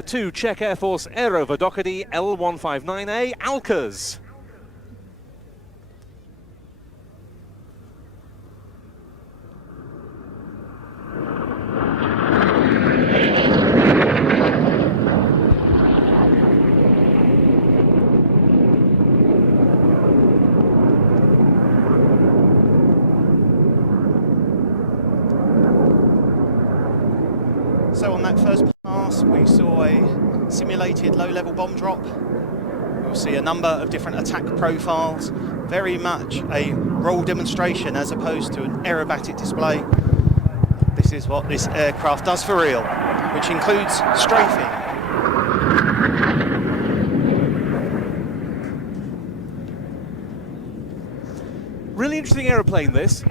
the two Czech Air Force Aerovodochody L-159A Alcas. So on that first pass, we saw a simulated low-level bomb drop. We'll see a number of different attack profiles, very much a role demonstration as opposed to an aerobatic display. This is what this aircraft does for real, which includes strafing. Really interesting aeroplane, this.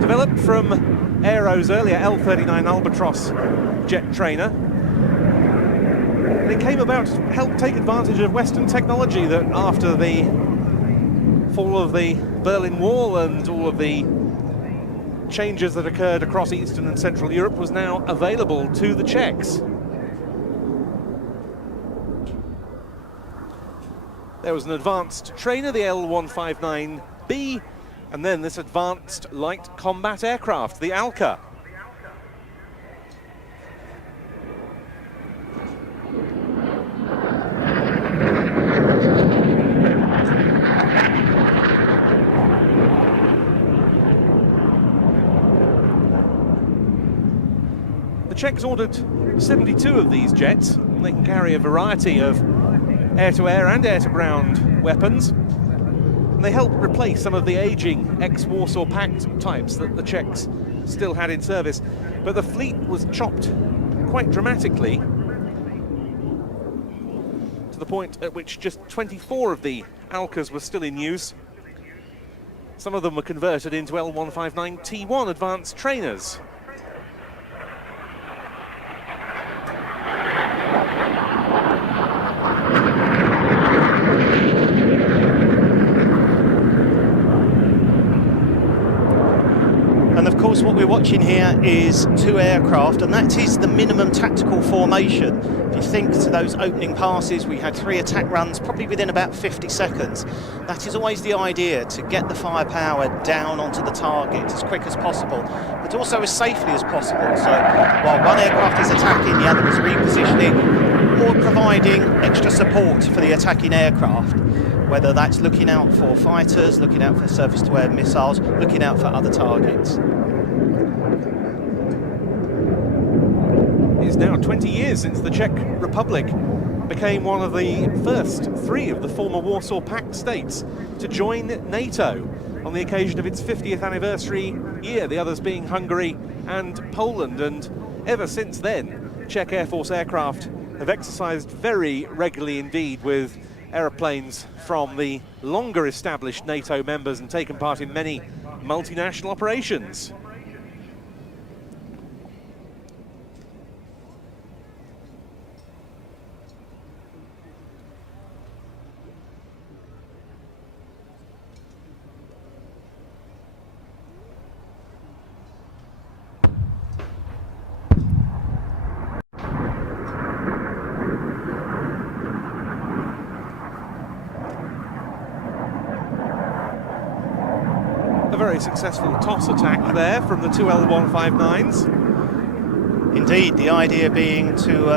Developed from Aero's earlier L-39 Albatross jet trainer. And it came about to help take advantage of Western technology that after the fall of the Berlin Wall and all of the changes that occurred across Eastern and Central Europe was now available to the Czechs. There was an advanced trainer, the L-159B, and then this advanced light combat aircraft, the Alca. The Czechs ordered 72 of these jets. They can carry a variety of air-to-air and air-to-ground weapons. And they help replace some of the aging ex-Warsaw Pact types that the Czechs still had in service. But the fleet was chopped quite dramatically to the point at which just 24 of the Alcas were still in use. Some of them were converted into L-159T1 advanced trainers. And of course what we're watching here is two aircraft, and that is the minimum tactical formation. If you think to those opening passes, we had 3 attack runs probably within about 50 seconds. That is always the idea, to get the firepower down onto the target as quick as possible, but also as safely as possible. So while one aircraft is attacking, the other is repositioning or providing extra support for the attacking aircraft, whether that's looking out for fighters, looking out for surface-to-air missiles, looking out for other targets. It's now 20 years since the Czech Republic became one of the first 3 of the former Warsaw Pact states to join NATO on the occasion of its 50th anniversary year, the others being Hungary and Poland. And ever since then, Czech Air Force aircraft have exercised very regularly indeed with aeroplanes from the longer established NATO members and taken part in many multinational operations. A very successful toss attack there from the 2 L-159s. Indeed, the idea being to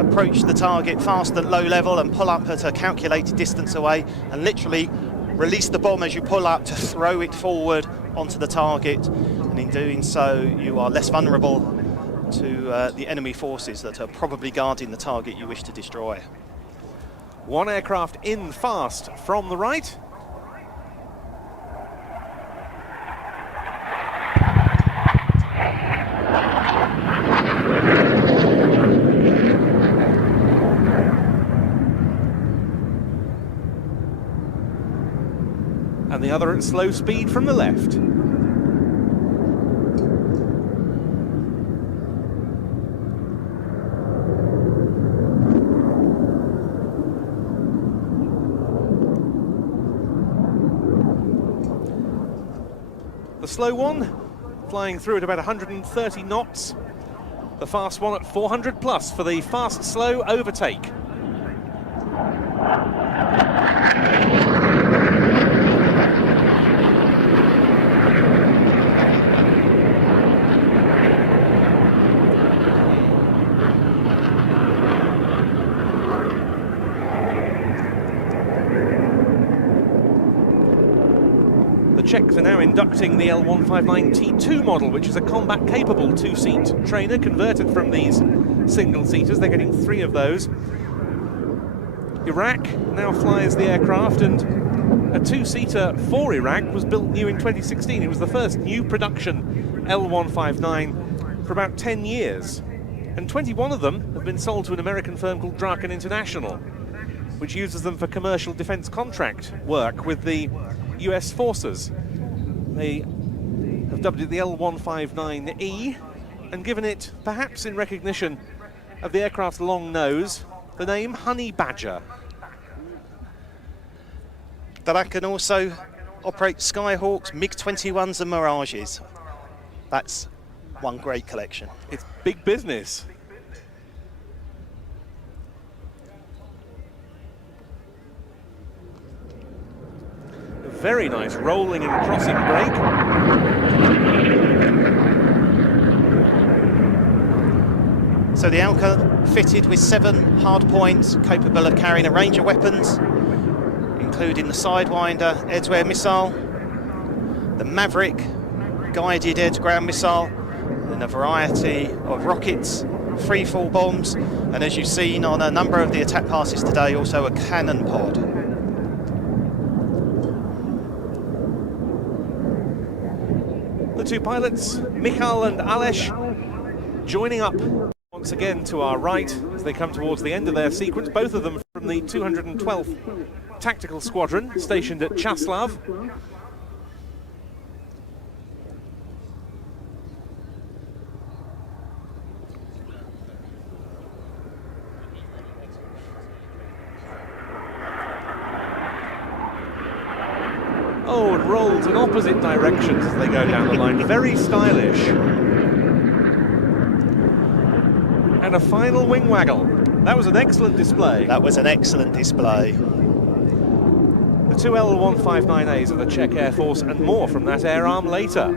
approach the target fast at low level and pull up at a calculated distance away, and literally release the bomb as you pull up to throw it forward onto the target. And in doing so, you are less vulnerable to the enemy forces that are probably guarding the target you wish to destroy. One aircraft in fast from the right. And the other at slow speed from the left. The slow one flying through at about 130 knots. The fast one at 400 plus for the fast-slow overtake. The Czechs are now inducting the L-159T2 model, which is a combat-capable two-seat trainer converted from these single-seaters. They're getting 3 of those. Iraq now flies the aircraft, and a two-seater for Iraq was built new in 2016. It was the first new production L-159 for about 10 years. And 21 of them have been sold to an American firm called Draken International, which uses them for commercial defense contract work with the US forces. They have dubbed it the L-159E and given it, perhaps in recognition of the aircraft's long nose, the name Honey Badger. That can also operate Skyhawks, MiG-21s and Mirages. That's one great collection. It's big business. Very nice rolling and crossing brake. So the Alca fitted with 7 hard points, capable of carrying a range of weapons, including the Sidewinder air-to-air missile, the Maverick guided air-to-ground missile, and a variety of rockets, free-fall bombs, and as you've seen on a number of the attack passes today, also a cannon pod. The 2 pilots, Michal and Aleš, joining up once again to our right as they come towards the end of their sequence, both of them from the 212th Tactical Squadron, stationed at Čáslav. Oh, and rolls in opposite directions as they go down the line. Very stylish. And a final wing waggle. That was an excellent display. That was an excellent display. The 2 L-159As of the Czech Air Force and more from that air arm later.